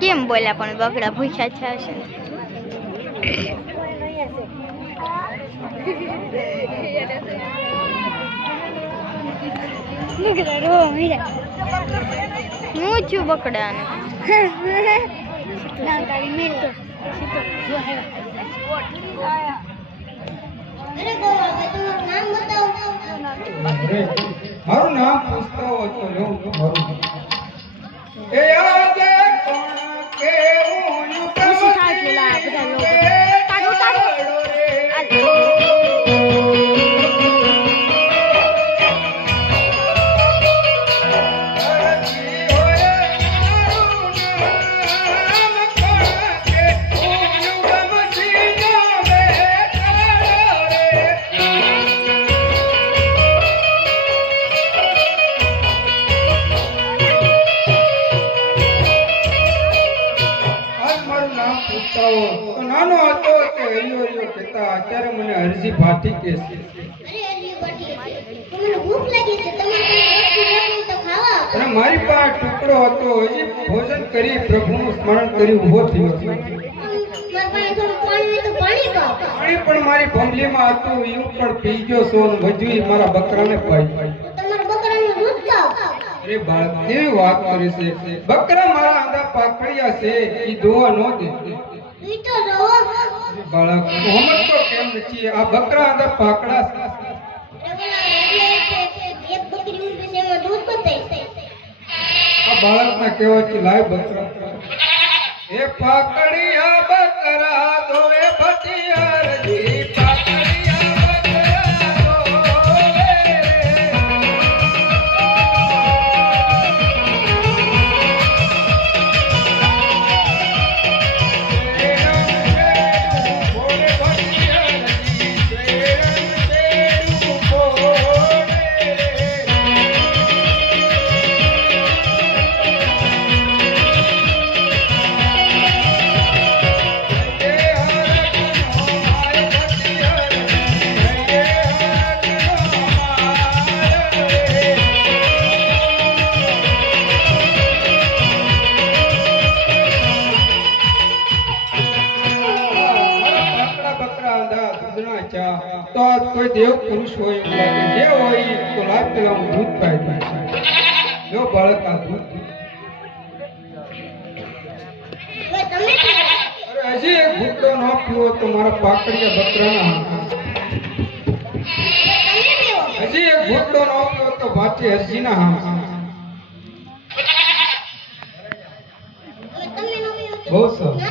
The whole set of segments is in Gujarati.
કેમ બોલ્યા પણ બકડા ભૂખ્યા છે હશે હું છું બકડાને મારું નામ પૂછતો હતો નાનો હતો કે હરિયો હરિયો કહેતા અત્યારે મને હરજી ભાટી કહે છે. અને મારી પાસે ટુકડો હતો હજી ભોજન કરી પ્રભુનું સ્મરણ કરી ઉભો થયો પાણી પણ મારી ભમલીમાં હતું એવું પણ પી ગયો છો વધુ મારા બકરાને પાઈ અરે બાળક કેવી વાત કરે છે બકરા મારા આંધા પાકડિયા છે એ દોવા નો દે બાળક મોહમ્મદ તો કેમ નથી આ બકરા આંધા પાકડા આ બાળકના કહેવાથી લાય બકરા એ પાકડિયા બકરા દોવે ભટિયારજી તો કોઈ દેવ પુરુષ હોય જે હોય તો લાભ પેલા દૂધ પાય જો બાળક આ દૂધ હજી એક ઘૂંટડો ન પીવો તો મારા પાકડિયા બકરાના હજી એક ઘૂંટડો ન પીવો તો ભાટી હરજીના હા બહુ સરસ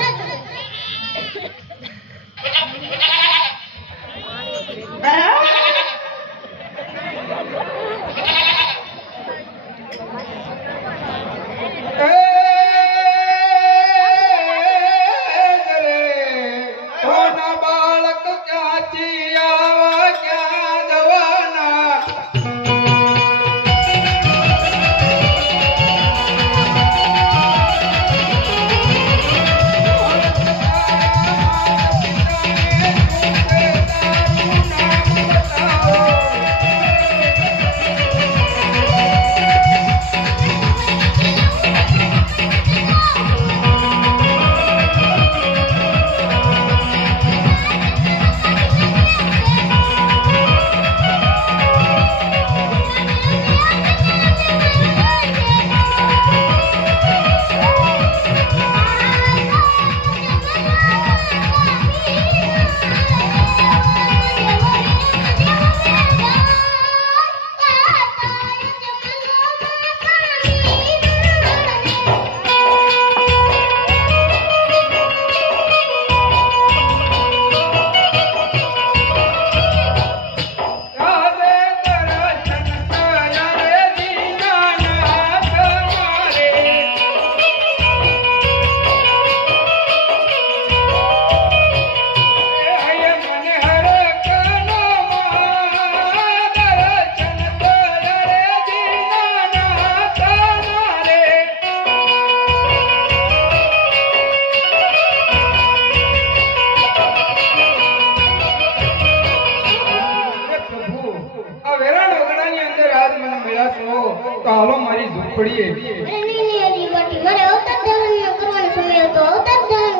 હાલો મારી ઝૂંપડીએ. અરે નહીં નહીં હજી બાકી મારે અવતાર ધારણ કરવાનો સમય હતો. અવતાર ધારણ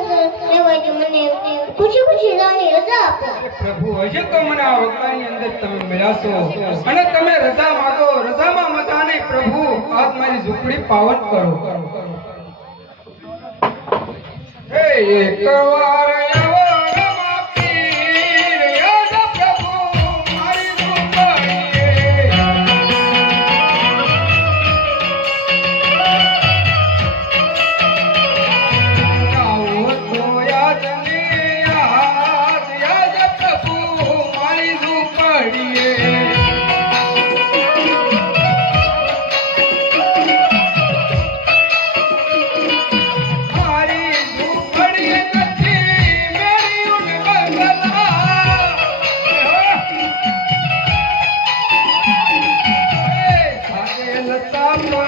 લેવા જો મને ખુશી ખુશી જવાની રજા આપો. અરે પ્રભુ, હજુ તો મને આ વગડાની અંદર તમે મળ્યા છો અને તમે રજા માંગો. રજામાં મજા નહીં પ્રભુ. આજ મારી ઝૂંપડી પાવન કરો. હે એકવાર આવો રમા પીર, યાદ પ્રભુ મારી ઝૂંપડીએ. આવો તો યાદ ને યાદ પ્રભુ મારી ઝૂંપડીએ. મારી ઝૂંપડીએ નથી મેળ્યું ને બંગલા. એ સાગે લતા પર